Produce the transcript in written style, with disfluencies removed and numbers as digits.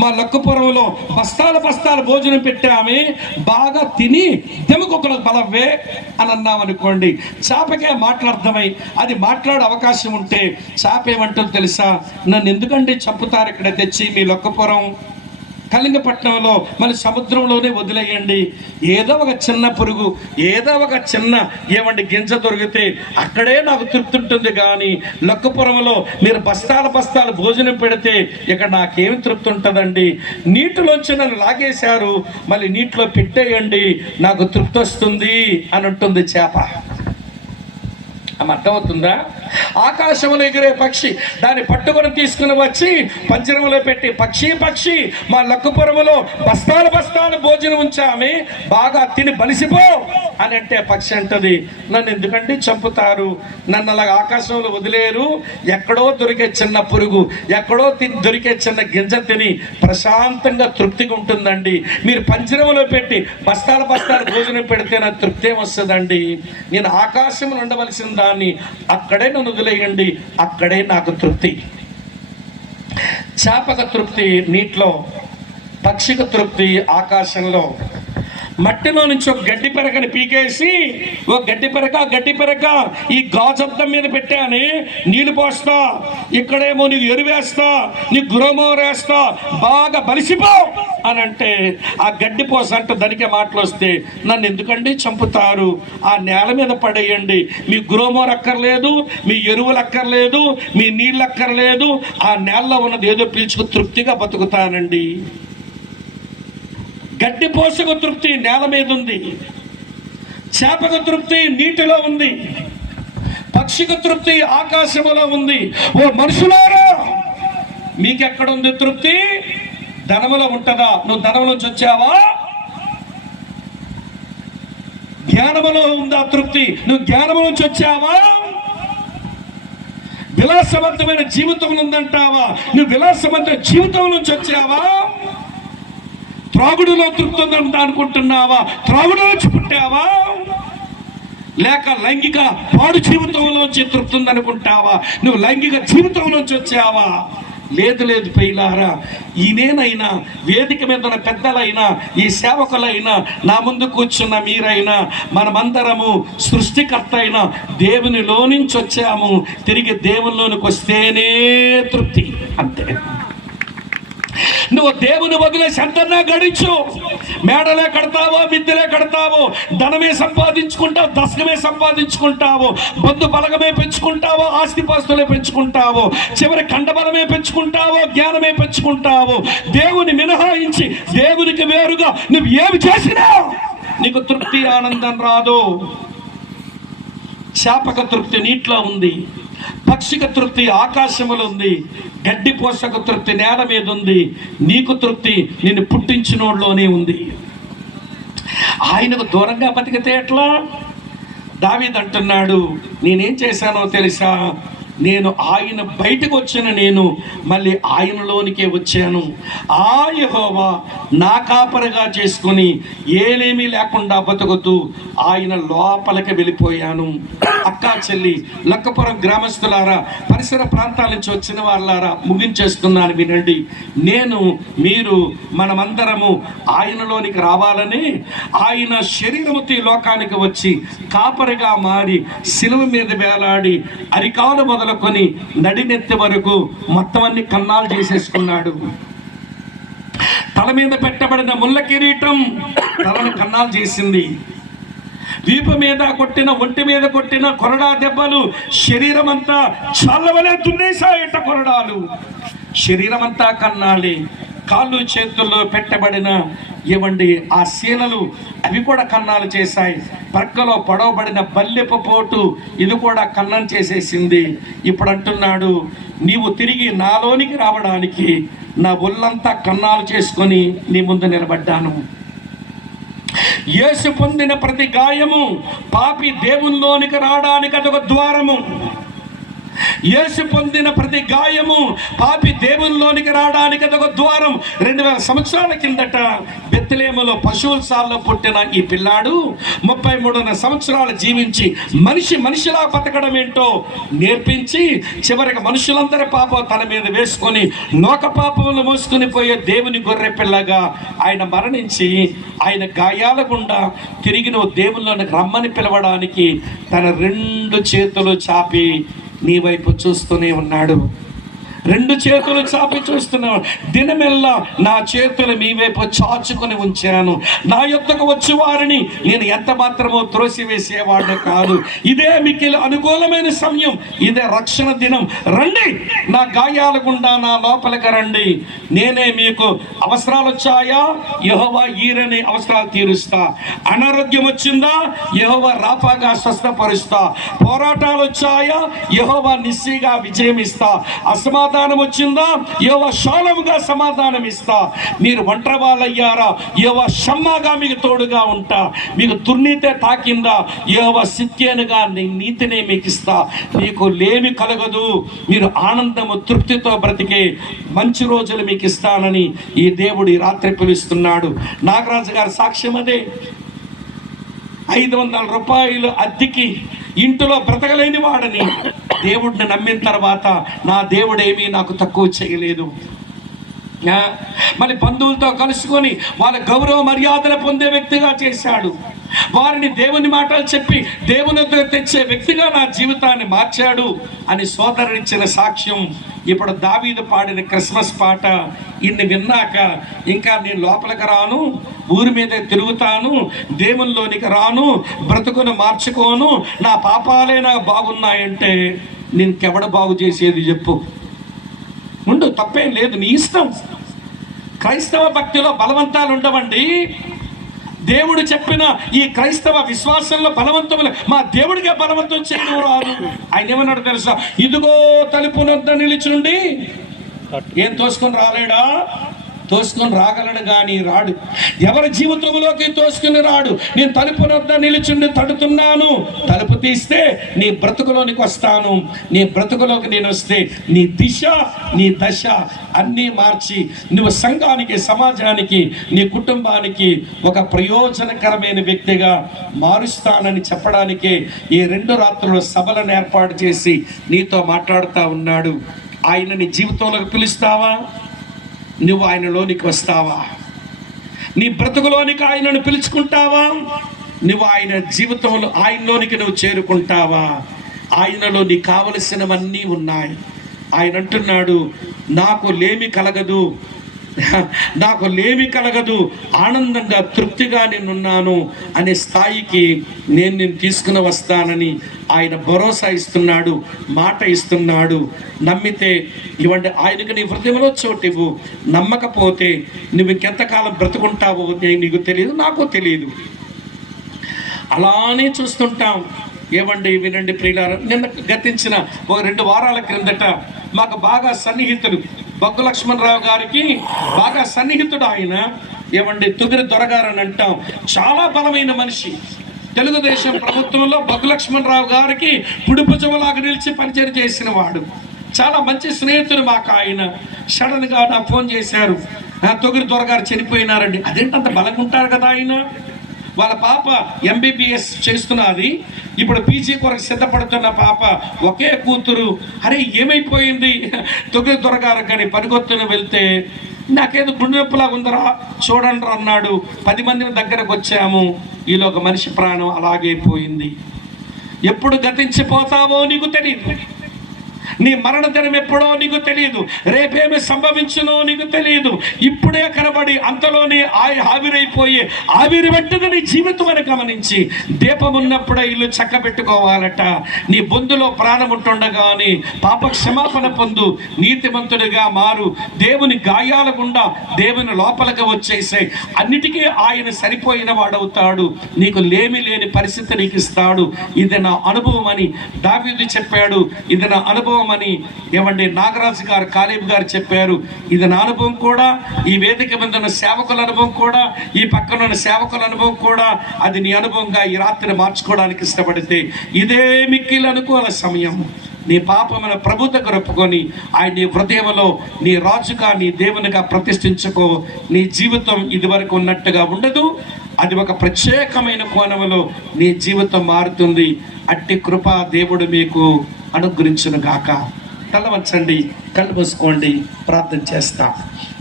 మా లొక్కపురంలో బస్తాల బస్తాల భోజనం పెట్టామే, బాగా తిని దెమ్మకొక్కలకు బలవ్వే అని అన్నామనుకోండి, చేపకే మాట్లాడమై అది మాట్లాడే అవకాశం ఉంటే చేప ఏమంటుందో తెలుసా? నన్ను ఎందుకండి చంపుతారు ఇక్కడ తెచ్చి మీ లొక్కపురం కళింగపట్నంలో, మళ్ళీ సముద్రంలోనే వదిలేయండి. ఏదో ఒక చిన్న పురుగు, ఏదో ఒక చిన్న గింజ దొరికితే అక్కడే నాకు తృప్తి ఉంటుంది. కానీ లొక్కపురంలో మీరు బస్తాల బస్తాలు భోజనం పెడితే ఇక్కడ నాకేమి తృప్తి ఉంటుందండి? నీటిలోంచి నన్ను లాగేశారు, మళ్ళీ నీటిలో పెట్టేయండి, నాకు తృప్తి వస్తుంది అని ఉంటుంది చేప. అర్థమవుతుందా? ఆకాశంలో ఎగిరే పక్షి దాన్ని పట్టుకొని తీసుకుని వచ్చి పంజరంలో పెట్టి, పక్షి మా లొక్కపురములో బస్తాలు బస్తాలు భోజనం ఉంచామే, బాగా తిని బలిసిపో అని అంటే పక్షి అంటది, నన్ను ఎందుకంటే చంపుతారు? నన్ను అలా ఆకాశంలో వదిలేరు. ఎక్కడో దొరికే చిన్న పురుగు, ఎక్కడో దొరికే చిన్న గింజ తిని ప్రశాంతంగా తృప్తిగా ఉంటుందండి. మీరు పంజరంలో పెట్టి బస్తాలు బస్తాలు భోజనం పెడితే నాకు తృప్తి ఏమొస్తుందండి? నేను ఆకాశంలో ఉండవలసిన దాన్ని అక్కడే నన్ను వదిలేయండి, అక్కడే నాకు తృప్తి. చేపక తృప్తి నీటిలో, పక్షిక తృప్తి ఆకాశంలో. మట్టిలో నుంచి ఒక గడ్డి పెరకని పీకేసి, ఓ గడ్డి పెరక ఈ గాజద్దం మీద పెట్టాని నీళ్ళు పోస్తా, ఇక్కడేమో నీకు ఎరువేస్తా, నీకు గురమోరేస్తా, బాగా బలిసిపో అని అంటే ఆ గడ్డి పోస అంటే దానికే మాటలు వస్తే, నన్ను ఎందుకండి చంపుతారు? ఆ నేల మీద పడేయండి, మీ గురమోరు అక్కర్లేదు, మీ ఎరువులు అక్కర్లేదు, మీ నీళ్ళు అక్కర్లేదు, ఆ నేలలో ఉన్నది ఏదో పీల్చుకు తృప్తిగా బతుకుతానండి. గడ్డి పోసకు తృప్తి నేల మీద ఉంది, చేపకు తృప్తి నీటిలో ఉంది, పక్షికి తృప్తి ఆకాశంలో ఉంది. ఓ మనుషులారా, మీకెక్కడ ఉంది తృప్తి? ధనములో ఉంటుందా? నువ్వు ధనం నుంచి వచ్చావా? జ్ఞానములో ఉందా తృప్తి? నువ్వు జ్ఞానము నుంచి వచ్చావా? విలాసవంతమైన జీవితం ఉందంటావా? నువ్వు విలాసవంతమైన జీవితం నుంచి వచ్చావా? త్రాగుడులో తృప్తి ఉందని అనుకుంటున్నావా? త్రాగుడు నుంచి పుట్టావా? లేక లైంగిక పాడు జీవితంలోంచి తృప్తి ఉందనుకుంటావా? నువ్వు లైంగిక జీవితంలోంచి వచ్చావా? లేదు ప్రియులారా, ఈయనైనా వేదిక మీద ఉన్న పెద్దలైనా ఈ సేవకులైనా నా ముందు కూర్చున్న మీరైనా మనమందరము సృష్టికర్త అయిన దేవునిలో నుంచి వచ్చాము. తిరిగి దేవునిలోనికి వస్తేనే తృప్తి, అంతే. నువ్వు దేవుని వదిలేసి ఎంతన్నా గడించు, మేడలే కడతావో, మిద్దెలే కడతావో, ధనమే సంపాదించుకుంటావు, దశకమే సంపాదించుకుంటావు, బంధు బలగమే పెంచుకుంటావో, ఆస్తిపాస్తులే పెంచుకుంటావో, చివరి కండబలమే పెంచుకుంటావో, జ్ఞానమే పెంచుకుంటావో, దేవుని మినహాయించి దేవునికి వేరుగా నువ్వు ఏమి చేసినా నీకు తృప్తి ఆనందం రాదు. చేపక తృప్తి నీటిలో ఉంది, పక్షిక తృప్తి ఆకాశములో ఉంది, గడ్డి పోషక తృప్తి నేల మీద ఉంది, నీకు తృప్తి నిన్ను పుట్టించినోడ్లోనే ఉంది. ఆయనకు దూరంగా బతికితే ఎట్లా? దావీదు అంటున్నాడు, నేనేం చేశానో తెలుసా? నేను ఆయన బయటకు వచ్చిన నేను మళ్ళీ ఆయనలోనికే వచ్చాను. ఆ యెహోవా నా కాపరిగా చేసుకొని ఏలేమీ లేకుండా బతుకుతూ ఆయన లోపలికి వెళ్ళిపోయాను. అక్కా చెల్లి, లక్కపురం గ్రామస్తులారా, పరిసర ప్రాంతాల నుంచి వచ్చిన వాళ్ళారా, ముగించేస్తున్నాను వినండి. నేను మీరు మనమందరము ఆయనలోనికి రావాలని ఆయన శరీరముతో లోకానికి వచ్చి కాపరిగా మారి శిలువ మీద వేలాడి అరికాలు మొదలుకొని నడినెత్తి వరకు మొత్తం అన్ని కన్నాలు చేసేసుకున్నాడు. తల మీద పెట్టబడిన ముళ్ళ కిరీటం తలను కన్నాలు చేసింది. వీపు మీద కొట్టిన, ఒంటి మీద కొట్టిన కొరడా దెబ్బలు శరీరం అంతా చల్లవలే దున్నేసాయట కొరడాలు. శరీరం అంతా కన్నాలి. కాళ్ళు చేతుల్లో పెట్టబడిన ఆ శీలలు అవి కూడా కన్నాలు చేశాయి. ప్రక్కలో పొడవబడిన బల్లెపు పోటు ఇది కూడా కన్నం చేసేసింది. ఇప్పుడు అంటున్నాడు, నీవు తిరిగి నాలోనికి రావడానికి నా ఒళ్ళంతా కన్నాలు చేసుకొని నీ ముందు నిలబడ్డాను. యేసు పొందిన ప్రతి గాయము పాపి దేవునిలోనికి రావడానికి అదొక ద్వారము. యేసు పొందిన ప్రతి గాయము పాపి దేవునిలోనికి రావడానికి అదొక ద్వారం. 2000 సంవత్సరాల కిందట బెత్లెహేములో పశువుల సాల్లో పుట్టిన ఈ పిల్లాడు 33 సంవత్సరాలు జీవించి మనిషిలా బతకడం ఏంటో నేర్పించి చివరికి మనుషులందరి పాపం తన మీద వేసుకొని లోక పాపములు మోసుకుని పోయే దేవుని గొర్రె పిల్లగా ఆయన మరణించి ఆయన గాయాల గుండా తిరిగి నువ్వు దేవునిలోనికి రమ్మని పిలవడానికి తన 2 చేతులు చాపి నీ వైపు చూస్తూనే ఉన్నాడు. 2 చేతులు చాపి చూస్తున్నావు. దినమెల్లా నా చేతులు మీ వైపు చాచుకొని ఉంచాను. నా యొద్దకు వచ్చి వారిని నేను ఎంత మాత్రమో త్రోసివేసేవాడు కాదు. ఇదే మిక్కిలి అనుకూలమైన సమయం, ఇదే రక్షణ దినం. రండి, నా గాయాల గుండా నా లోపలికి రండి. నేనే మీకు అవసరాలు వచ్చాయా, యెహోవా ఈరని అవసరాలు తీరుస్తా. అనారోగ్యం వచ్చిందా, యెహోవా రాఫాగా స్వస్థపరుస్తా. పోరాటాలు వచ్చాయా, యెహోవా నిస్సిగా విజయం ఇస్తా. అసమాధానం వచ్చిందా, యెహోవా షాలోముగా సమాధానం ఇస్తా. మీరు ఒంటరి వాళ్ళయ్యారా, యెహోవా షమ్మాగా మీకు తోడుగా ఉంటా. మీకు దుర్నీతే తాకిందా, యెహోవా సిద్కేనుగా నీతినే మీకు ఇస్తా. మీకు లేమి కలగదు, మీరు ఆనందము తృప్తితో బ్రతికే మంచి రోజులు మీకు ఇస్తానని ఈ దేవుడు ఈ రాత్రి పిలుస్తున్నాడు. నాగరాజు గారి సాక్ష్యం అదే. 500 రూపాయలు అద్దెకి ఇంటిలో బ్రతకలేని వాడని దేవుడిని నమ్మిన తర్వాత నా దేవుడేమీ నాకు తక్కువ చేయలేదు. మళ్ళీ బంధువులతో కలుసుకొని వాళ్ళ గౌరవ మర్యాదలు పొందే వ్యక్తిగా చేశాడు. వారిని దేవుని మాటలు చెప్పి దేవునితో తెచ్చే వ్యక్తిగా నా జీవితాన్ని మార్చాడు అని సోదరునిచ్చిన సాక్ష్యం. ఇప్పుడు దావీదు పాడిన క్రిస్మస్ పాట ఇన్ని విన్నాక ఇంకా నేను లోపలికి రాను, ఊరి మీదే తిరుగుతాను, దేవునిలోనికి రాను, బ్రతుకును మార్చుకోను, నా పాపాలే నాకు బాగున్నాయంటే నేనుకెవడ బాగు చేసేది చెప్పు? ముందు తప్పేం లేదు, నీ ఇష్టం. క్రైస్తవ భక్తిలో బలవంతాలు ఉండవండి. దేవుడు చెప్పిన ఈ క్రైస్తవ విశ్వాసంలో బలవంతములు మా దేవుడిగా బలవంతం చేయడం రాదు. ఆయన ఏమన్నాడు తెలుసా? ఇదిగో తలుపునొద్ద నిలిచుండి. ఏం తోసుకొని రాలేడా? తోసుకొని రాగలడు కానీ రాడు. ఎవరి జీవితంలోకి తోసుకుని రాడు. నేను తలుపునొద్ద నిలుచుండి తడుతున్నాను, తలుపు తీస్తే నీ బ్రతుకులోనికి వస్తాను. నీ బ్రతుకులోకి నేను వస్తే నీ దిశ నీ దశ అన్నీ మార్చి నువ్వు సంఘానికి, సమాజానికి, నీ కుటుంబానికి ఒక ప్రయోజనకరమైన వ్యక్తిగా మారుస్తానని చెప్పడానికే ఈ 2 రాత్రులు సభలను ఏర్పాటు చేసి నీతో మాట్లాడుతూ ఉన్నాడు. ఆయన నీ జీవితంలోకి పిలుస్తావా? నువ్వు ఆయనలోనికి వస్తావా? నీ బ్రతుకులోనికి ఆయనను పిలుచుకుంటావా? నువ్వు ఆయన జీవితంలో ఆయనలోనికి నువ్వు చేరుకుంటావా? ఆయనలో నీకు కావలసినవన్నీ ఉన్నాయి. ఆయన అంటున్నాడు, నాకు లేమి కలగదు, నాకు లేమి కలగదు, ఆనందంగా తృప్తిగా నేనున్నాను అనే స్థాయికి నేను తీసుకుని వస్తానని ఆయన భరోసా ఇస్తున్నాడు, మాట ఇస్తున్నాడు. నమ్మితే ఇవ్వండి, ఆయనకు నీ హృదయంలో చోటు ఇవ్వు. నమ్మకపోతే నువ్వు ఇంకెంతకాలం బ్రతుకుంటావో నీకు తెలియదు, నాకు తెలియదు. అలానే చూస్తుంటాం. ఏమండి వినండి ప్రియులారా, నిన్న గతించిన ఒక 2 వారాల క్రిందట మాకు బాగా సన్నిహితుడు బొగ్గు లక్ష్మణరావు గారికి బాగా సన్నిహితుడు ఆయన. ఏమండి తుగిరి దొరగారు అని అంటాం. చాలా బలమైన మనిషి. తెలుగుదేశం ప్రభుత్వంలో బొగ్గు లక్ష్మణరావు గారికి పుడిపుజములాగా నిలిచి పనిచేరి చేసిన వాడు. చాలా మంచి స్నేహితుడు మాకు ఆయన. సడన్గా నాకు ఫోన్ చేశారు, తుగిరి దొరగారు చనిపోయినారండి. అదేంటంత బలంగా ఉంటారు కదా ఆయన. వాళ్ళ పాప MBBS చేస్తున్నది, ఇప్పుడు పీజీ కొరకు సిద్ధపడుతున్న పాప, ఒకే కూతురు. అరే ఏమైపోయింది? తుగిరి దొరగారు కానీ పనికొత్తున వెళ్తే నాకేదో గుండె నొప్పులాగా ఉందరా చూడండి అన్నాడు. 10 మంది దగ్గరకు వచ్చాము. ఈలో ఒక మనిషి ప్రాణం అలాగే పోయింది. ఎప్పుడు గతించిపోతావో నీకు తెలియదు. నీ మరణ దినం ఎప్పుడో నీకు తెలియదు. రేపేమి సంభవించునో నీకు తెలియదు. ఇప్పుడే కనబడి అంతలోనే ఆవిరైపోయి ఆవిరి వెంటనే నీ జీవితం అని గమనించి దీపం ఉన్నప్పుడే ఇల్లు చక్క పెట్టుకోవాలట. నీ బొందులో ప్రాణం ఉంటుండగాని పాప క్షమాపణ పొందు, నీతిమంతుడిగా మారు. దేవుని గాయాల గుండా దేవుని లోపలికి వచ్చేసాయి. అన్నిటికీ ఆయన సరిపోయిన వాడవుతాడు. నీకు లేమి లేని పరిస్థితి నీకు ఇస్తాడు. ఇది నా అనుభవం అని దావీదు చెప్పాడు. ఇది నా అనుభవం అని ఏమండి నాగరాజు గారు, కాలేబ్ గారు చెప్పారు. ఇది నా అనుభవం కూడా, ఈ వేదిక మీద ఉన్న సేవకుల అనుభవం కూడా, ఈ పక్కన ఉన్న సేవకుల అనుభవం కూడా. అది నీ అనుభవంగా ఈ రాత్రిని మార్చుకోవడానికి ఇష్టపడితే ఇదే మిక్కిలి అనుకూల సమయం. నీ పాపమైన ప్రభు దగ్గర ఒప్పుకొని ఆయన నీ హృదయంలో నీ రాజుగా నీ దేవునిగా ప్రతిష్ఠించుకో. నీ జీవితం ఇదివరకు ఉన్నట్టుగా ఉండదు, అది ఒక ప్రత్యేకమైన కోణంలో నీ జీవితం మారుతుంది. అట్టి కృప దేవుడు మీకు అనుగ్రహించును గాక. తల వంచండి, కళ్ళు మూసుకోండి, ప్రార్థన చేస్తాం.